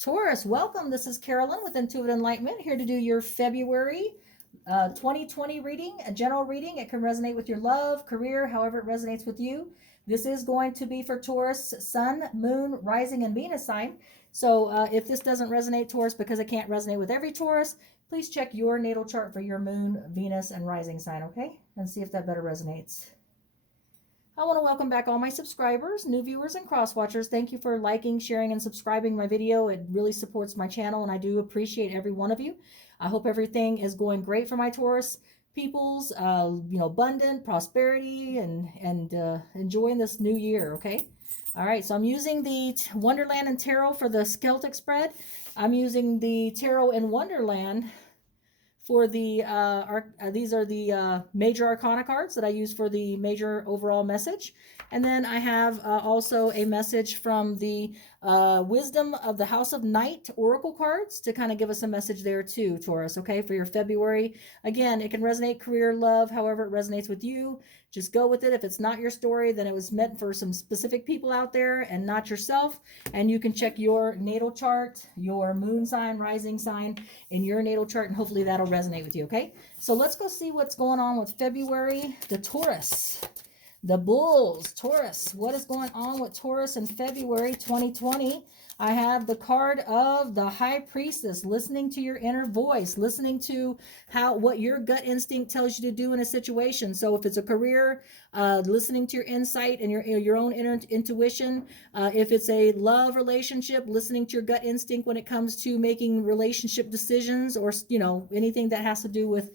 Taurus, welcome. This is Carolyn with Intuitive Enlightenment, here to do your February 2020 reading, a general reading. It can resonate with your love, career, however it resonates with you. This is going to be for Taurus, Sun, Moon, Rising, and Venus sign. So if this doesn't resonate, Taurus, because it can't resonate with every Taurus, please check your natal chart for your Moon, Venus, and Rising sign, okay? And see if that better resonates. I want to welcome back all my subscribers, new viewers, and cross watchers. Thank you for liking, sharing, and subscribing my video. It really supports my channel, and I do appreciate every one of you. I hope everything is going great for my Taurus peoples. Abundant prosperity and enjoying this new year. Okay. All right. So I'm using the Wonderland and Tarot for the Celtic spread. I'm using the Tarot in Wonderland for the these are the major arcana cards that I use for the major overall message. And then I have also a message from the Wisdom of the House of Night oracle cards to kind of give us a message there too, Taurus, okay, for your February. Again, it can resonate career, love, however it resonates with you. Just go with it. If it's not your story, then it was meant for some specific people out there and not yourself. And you can check your natal chart, your moon sign, rising sign in your natal chart, and hopefully that'll resonate with you, okay? So let's go see what's going on with February, the Taurus. The Bulls, Taurus. What is going on with Taurus in February 2020? I have the card of the High Priestess, listening to your inner voice, listening to what your gut instinct tells you to do in a situation. So if it's a career, listening to your insight and your own inner intuition. If it's a love relationship, listening to your gut instinct when it comes to making relationship decisions, or anything that has to do with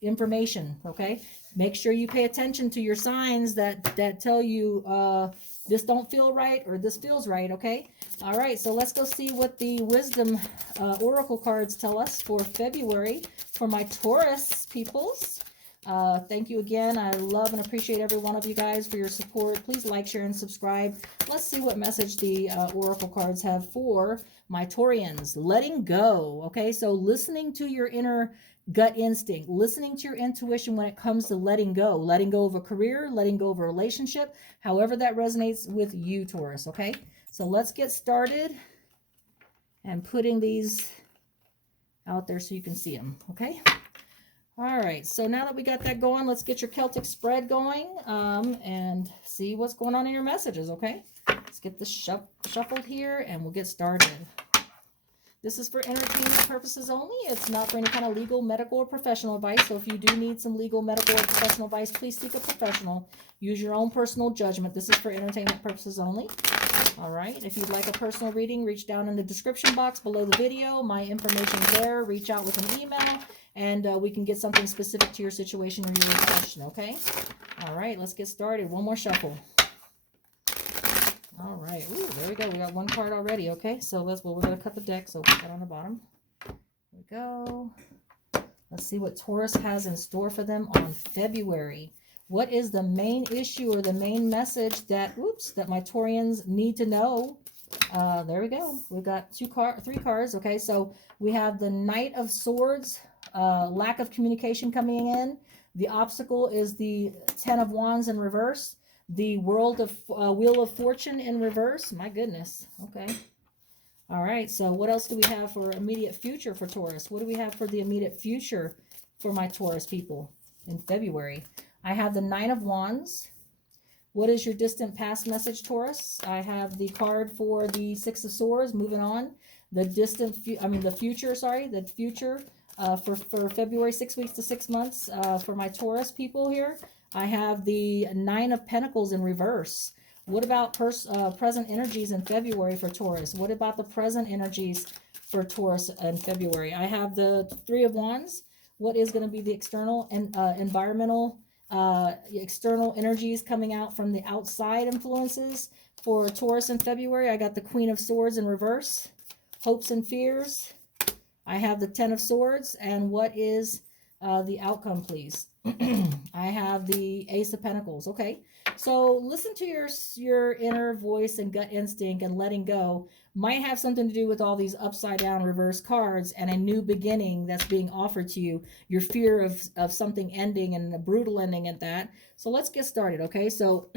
information. Okay, make sure you pay attention to your signs that tell you this don't feel right or this feels right. Okay. All right. So let's go see what the wisdom oracle cards tell us for February for my Taurus peoples. Thank you again. I love and appreciate every one of you guys for your support. Please like, share, and subscribe. Let's see what message the oracle cards have for my Taurians. Letting go. Okay. So listening to your inner gut instinct, listening to your intuition when it comes to letting go of a career, letting go of a relationship, however that resonates with you, Taurus. Okay, so let's get started and putting these out there so you can see them. Okay. All right, so now that we got that going, let's get your Celtic spread going and see what's going on in your messages. Okay, let's get this shuffled here and we'll get started. This is for entertainment purposes only. It's not for any kind of legal, medical, or professional advice. So if you do need some legal, medical, or professional advice, please seek a professional. Use your own personal judgment. This is for entertainment purposes only. All right. If you'd like a personal reading, reach down in the description box below the video. My information's there. Reach out with an email, and we can get something specific to your situation or your question, okay? All right. Let's get started. One more shuffle. All right. Ooh, there we go. We got one card already. Okay, so we're going to cut the deck, so put that on the bottom. There we go. Let's see what Taurus has in store for them on February. What is the main issue or the main message that my Taurians need to know? There we go. We've got three cards. Okay, so we have the Knight of Swords, lack of communication coming in. The obstacle is the Ten of Wands in reverse. The Wheel of Fortune in reverse. My goodness. Okay. All right. So what else do we have for immediate future for Taurus? What do we have for the immediate future for my Taurus people in February? I have the Nine of Wands. What is your distant past message, Taurus? I have the card for the Six of Swords. Moving on. The future for February, 6 weeks to 6 months for my Taurus people here. I have the Nine of Pentacles in reverse. What about present energies in February for Taurus? What about the present energies for Taurus in February? I have the Three of Wands. What is going to be the external and environmental, external energies coming out from the outside influences for Taurus in February? I got the Queen of Swords in reverse. Hopes and fears. I have the Ten of Swords. And what is the outcome, please? I have the Ace of Pentacles. Okay, So listen to your inner voice and gut instinct, and letting go might have something to do with all these upside down reverse cards and a new beginning that's being offered to you. Your fear of something ending and a brutal ending at that. So let's get started, okay? So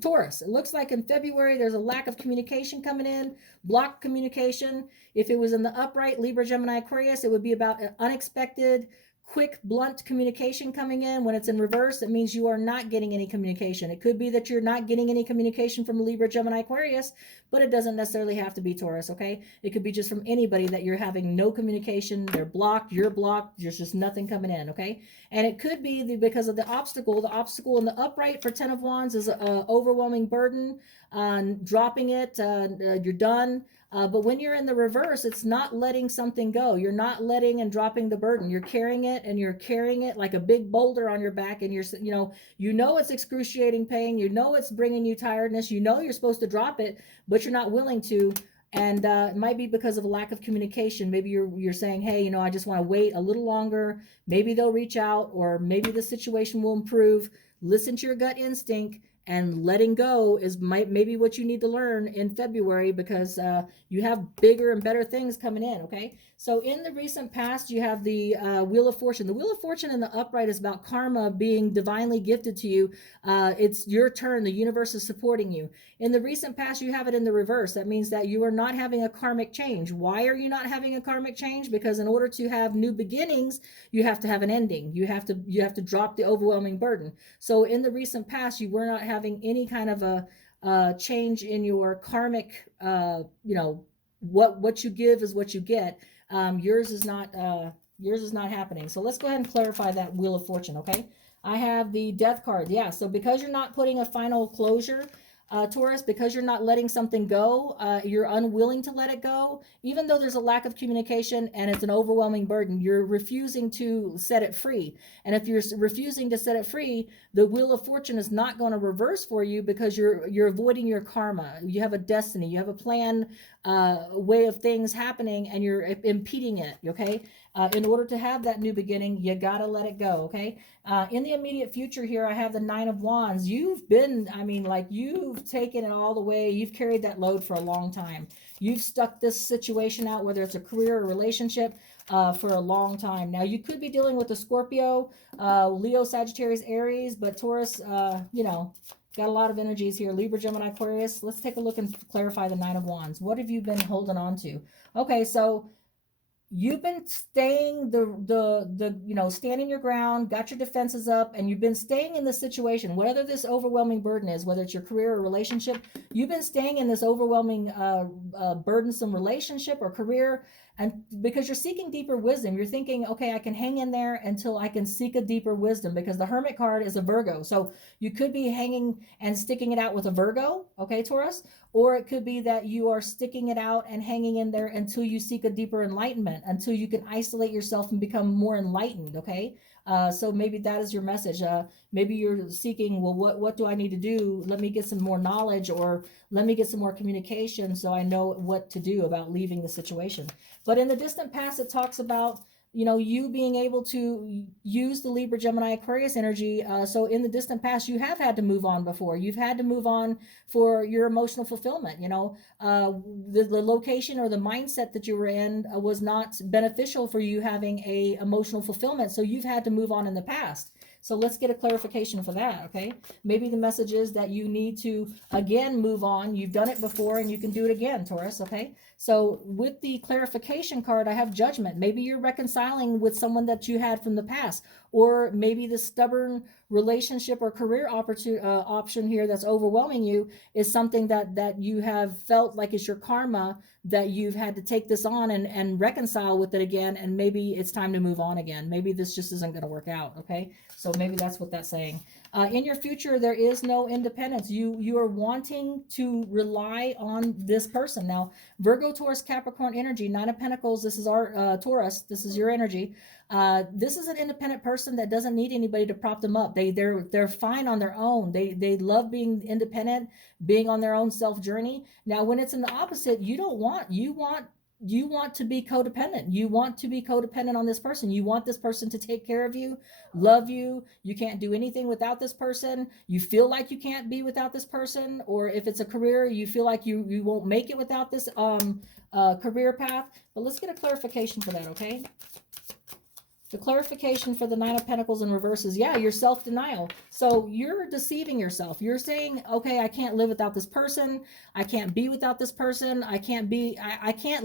Taurus, it looks like in February there's a lack of communication coming in, blocked communication. If it was in the upright, Libra, Gemini, Aquarius, it would be about unexpected, quick, blunt communication coming in. When it's in reverse, it means you are not getting any communication. It could be that you're not getting any communication from Libra, Gemini, Aquarius, but it doesn't necessarily have to be Taurus, okay? It could be just from anybody that you're having no communication. They're blocked, you're blocked, there's just nothing coming in, okay? And it could be because of the obstacle. The obstacle in the upright for 10 of Wands is an overwhelming burden. Dropping it, you're done. But when you're in the reverse, it's not letting something go. You're not letting and dropping the burden. You're carrying it, and you're carrying it like a big boulder on your back. And you know it's excruciating pain. You know it's bringing you tiredness. You know you're supposed to drop it, but you're not willing to. And it might be because of a lack of communication. Maybe you're saying, hey, I just want to wait a little longer. Maybe they'll reach out, or maybe the situation will improve. Listen to your gut instinct, and letting go is maybe what you need to learn in February, because you have bigger and better things coming in, okay? So in the recent past, you have the Wheel of Fortune. The Wheel of Fortune in the upright is about karma being divinely gifted to you. It's your turn. The universe is supporting you. In the recent past, you have it in the reverse. That means that you are not having a karmic change. Why are you not having a karmic change? Because in order to have new beginnings, you have to have an ending. You have to drop the overwhelming burden. So in the recent past, you were not having any kind of a change in your karmic. What you give is what you get. Yours is not happening. So let's go ahead and clarify that Wheel of Fortune, okay? I have the Death card. Yeah, so because you're not putting a final closure, Taurus, because you're not letting something go, you're unwilling to let it go, even though there's a lack of communication and it's an overwhelming burden. You're refusing to set it free. And if you're refusing to set it free, the Wheel of Fortune is not going to reverse for you, because you're avoiding your karma. You have a destiny, you have a plan, way of things happening, and you're impeding it, okay? In order to have that new beginning, you gotta let it go, okay? In the immediate future here, I have the Nine of Wands. You've taken it all the way. You've carried that load for a long time. You've stuck this situation out, whether it's a career or relationship, for a long time. Now, you could be dealing with a Scorpio, Leo, Sagittarius, Aries, but Taurus, got a lot of energies here. Libra, Gemini, Aquarius. Let's take a look and clarify the Nine of Wands. What have you been holding on to? Okay, so you've been staying standing your ground, got your defenses up, and you've been staying in this situation, whether this overwhelming burden is, whether it's your career or relationship. You've been staying in this overwhelming burdensome relationship or career, and because you're seeking deeper wisdom. You're thinking, okay, I can hang in there until I can seek a deeper wisdom, because the Hermit card is a Virgo. So you could be hanging and sticking it out with a Virgo, okay, Taurus, or it could be that you are sticking it out and hanging in there until you seek a deeper enlightenment, until you can isolate yourself and become more enlightened, okay? So maybe that is your message. Maybe you're seeking, well, what do I need to do? Let me get some more knowledge, or let me get some more communication so I know what to do about leaving the situation. But in the distant past, it talks about you being able to use the Libra, Gemini, Aquarius energy. So in the distant past, you have had to move on before. You've had to move on for your emotional fulfillment. The location or the mindset that you were in was not beneficial for you having a emotional fulfillment. So you've had to move on in the past. So let's get a clarification for that, okay? Maybe the message is that you need to, again, move on. You've done it before, and you can do it again, Taurus, okay? So with the clarification card, I have Judgment. Maybe you're reconciling with someone that you had from the past, or maybe the stubborn relationship or career option here that's overwhelming you is something that you have felt like is your karma, that you've had to take this on and reconcile with it again, and maybe it's time to move on again. Maybe this just isn't going to work out, okay? So maybe that's what that's saying. In your future, there is no independence. You are wanting to rely on this person. Now, Virgo, Taurus, Capricorn energy, Nine of Pentacles, this is our Taurus, this is your energy. This is an independent person that doesn't need anybody to prop them up. They're fine on their own. They love being independent, being on their own self journey. Now, when it's in the opposite, you want you want to be codependent. You want to be codependent on this person. You want this person to take care of you, love you. You can't do anything without this person. You feel like you can't be without this person. Or if it's a career, you feel like you won't make it without this career path. But let's get a clarification for that, okay? The clarification for the Nine of Pentacles in reverse is, yeah, you're self-denial. So you're deceiving yourself. You're saying, okay, I can't live without this person. I can't be without this person. I can't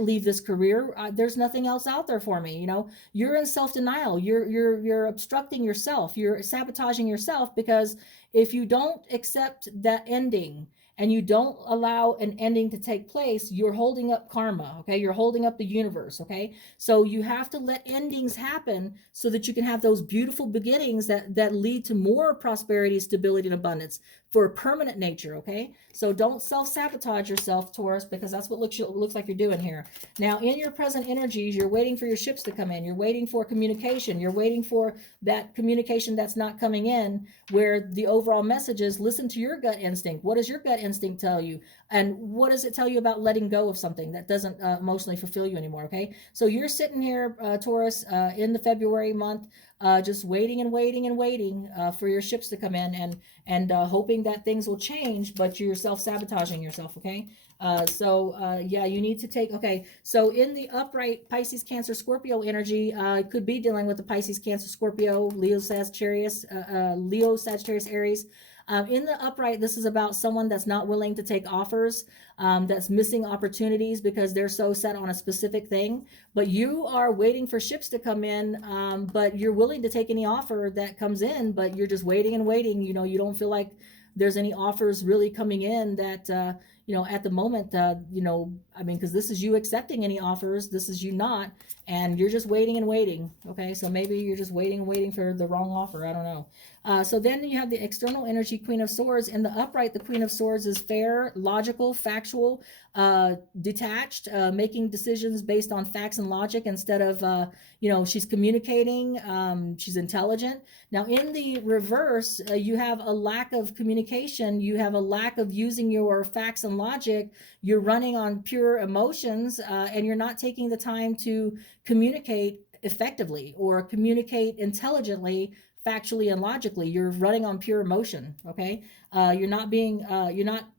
leave this career. There's nothing else out there for me. You know, you're in self-denial. You're obstructing yourself. You're sabotaging yourself, because if you don't accept that ending, and you don't allow an ending to take place, you're holding up karma, okay? You're holding up the universe, okay? So you have to let endings happen so that you can have those beautiful beginnings that lead to more prosperity, stability, and abundance for a permanent nature, okay? So don't self-sabotage yourself, Taurus, because that's what looks like you're doing here. Now, in your present energies, you're waiting for your ships to come in. You're waiting for communication. You're waiting for that communication that's not coming in, where the overall message is, listen to your gut instinct. What does your gut instinct tell you? And what does it tell you about letting go of something that doesn't emotionally fulfill you anymore, okay? So you're sitting here, Taurus, in the February month, just waiting and waiting and waiting for your ships to come in, and hoping that things will change, but you're self-sabotaging yourself, okay? Yeah, you need to take, okay, so in the upright Pisces, Cancer, Scorpio energy, could be dealing with the Pisces, Cancer, Scorpio, Leo, Sagittarius, Aries. In the upright, this is about someone that's not willing to take offers, that's missing opportunities because they're so set on a specific thing. But you are waiting for ships to come in, but you're willing to take any offer that comes in, but you're just waiting and waiting. You know, you don't feel like there's any offers really coming in that, at the moment, I mean, because this is you accepting any offers, this is you not, and you're just waiting and waiting, okay? So maybe you're just waiting and waiting for the wrong offer, I don't know. So then you have the external energy, Queen of Swords. In the upright, the Queen of Swords is fair, logical, factual, detached, making decisions based on facts and logic instead of, she's communicating, she's intelligent. Now, in the reverse, you have a lack of communication. You have a lack of using your facts and logic. You're running on pure emotions, and you're not taking the time to communicate effectively or communicate intelligently, factually, and logically. You're running on pure emotion, okay? You're not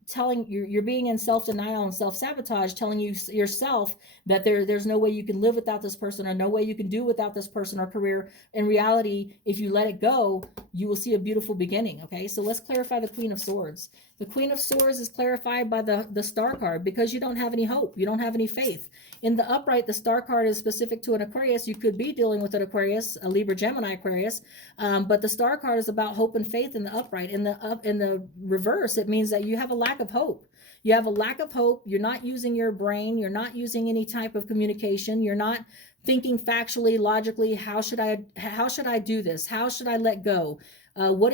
telling, you're being in self-denial and self-sabotage, telling yourself that there's no way you can live without this person, or no way you can do without this person or career. In reality, if you let it go, you will see a beautiful beginning, okay? So let's clarify the Queen of Swords. The Queen of Swords is clarified by the Star card, because you don't have any hope, you don't have any faith. In the upright, the Star card is specific to an Aquarius. You could be dealing with an Aquarius, a Libra, Gemini, Aquarius, but the Star card is about hope and faith in the upright. In the reverse, it means that you have a lack of hope. You have a lack of hope. You're not using your brain. You're not using any type of communication. You're not thinking factually, logically. How should I do this? How should I let go? What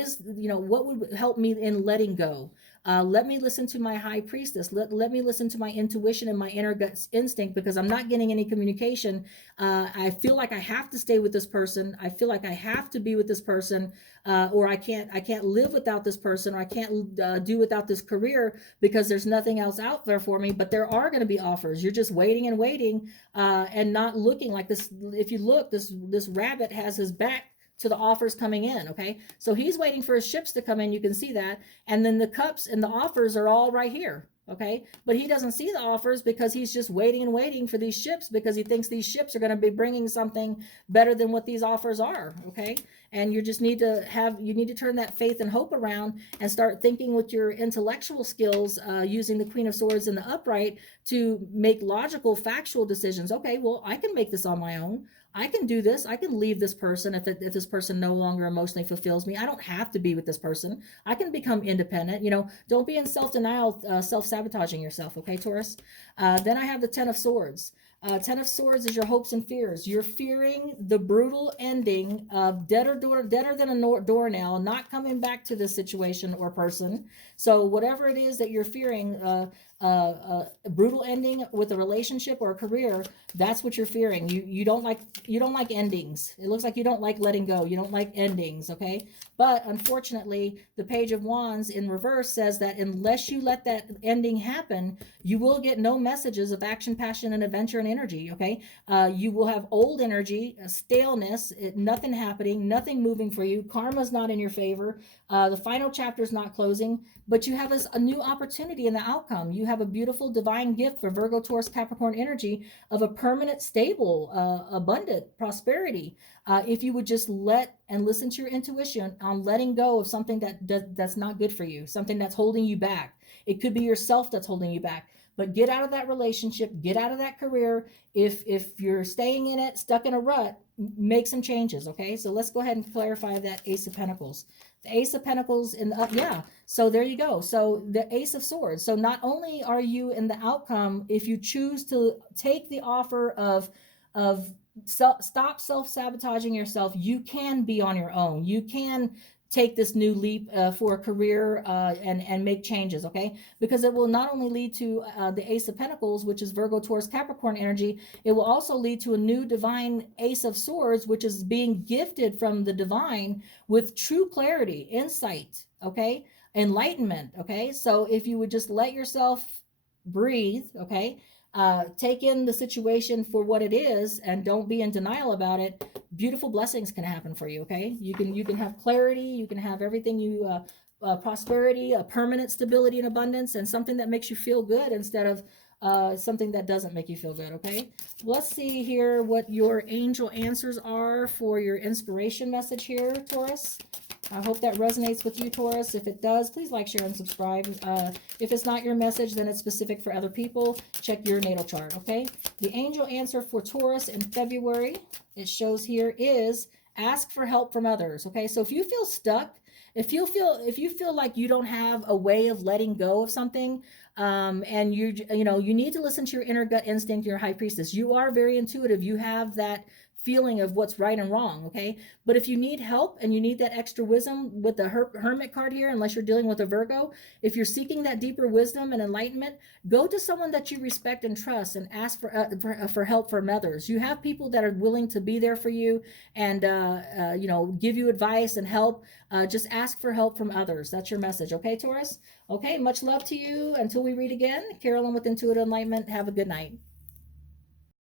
would help me in letting go? Let me listen to my high priestess. Let me listen to my intuition and my inner gut instinct, because I'm not getting any communication. I feel like I have to stay with this person. I feel like I have to be with this person, or I can't live without this person, or I can't do without this career, because there's nothing else out there for me. But there are going to be offers. You're just waiting and waiting, and not looking like this. If you look, this rabbit has his back to the offers coming in, okay? So he's waiting for his ships to come in, you can see that. And then the cups and the offers are all right here, okay? But he doesn't see the offers, because he's just waiting and waiting for these ships, because he thinks these ships are going to be bringing something better than what these offers are, okay? And you just need to turn that faith and hope around, and start thinking with your intellectual skills, using the Queen of Swords in the upright to make logical, factual decisions. Okay, well, I can make this on my own. I can do this. I can leave this person if this person no longer emotionally fulfills me. I don't have to be with this person. I can become independent. Don't be in self-denial, self-sabotaging yourself, okay, Taurus? Then I have the Ten of Swords. Ten of Swords is your hopes and fears. You're fearing the brutal ending of deader than a doornail, not coming back to this situation or person. So whatever it is that you're fearing, a brutal ending with a relationship or a career, that's what you're fearing. You don't like, you don't like endings. It looks like you don't like letting go. You don't like endings, okay? But unfortunately, the Page of Wands in reverse says that unless you let that ending happen, you will get no messages of action, passion, and adventure and energy, okay? You will have old energy, staleness, nothing happening, nothing moving for you. Karma's not in your favor. The final chapter is not closing, but you have a new opportunity in the outcome. You have a beautiful divine gift for Virgo, Taurus, Capricorn energy of a permanent, stable, abundant prosperity. If you would just let and listen to your intuition on letting go of something that's not good for you, something that's holding you back. It could be yourself that's holding you back. But get out of that relationship, get out of that career. If you're staying in it, stuck in a rut, make some changes, okay? So let's go ahead and clarify that Ace of Pentacles. The Ace of Pentacles in the, yeah, so there you go. So the Ace of Swords. So not only are you in the outcome, if you choose to take the offer of stop self-sabotaging yourself, you can be on your own. You can take this new leap for a career and make changes, okay? Because it will not only lead to the Ace of Pentacles, which is Virgo, Taurus, Capricorn energy, it will also lead to a new divine Ace of Swords, which is being gifted from the divine with true clarity, insight, okay? Enlightenment, okay? So if you would just let yourself breathe, okay? Take in the situation for what it is and don't be in denial about it, beautiful blessings can happen for you, okay? You can have clarity, you can have everything you prosperity, a permanent stability and abundance, and something that makes you feel good instead of something that doesn't make you feel good, okay? Let's see here what your angel answers are for your inspiration message here, Taurus. I hope that resonates with you, Taurus. If it does, please like, share, and subscribe. If it's not your message, then it's specific for other people. Check your natal chart, okay? The angel answer for Taurus in February, it shows here, is ask for help from others, okay? So if you feel stuck, if you feel like you don't have a way of letting go of something, and you need to listen to your inner gut instinct, your high priestess. You are very intuitive. You have that feeling of what's right and wrong, okay? But if you need help and you need that extra wisdom with the Hermit card here, unless you're dealing with a Virgo, if you're seeking that deeper wisdom and enlightenment, go to someone that you respect and trust and ask for help from others. You have people that are willing to be there for you and give you advice and help. Just ask for help from others. That's your message, okay, Taurus? Okay, much love to you. Until we read again, Carolyn with Intuitive Enlightenment. Have a good night.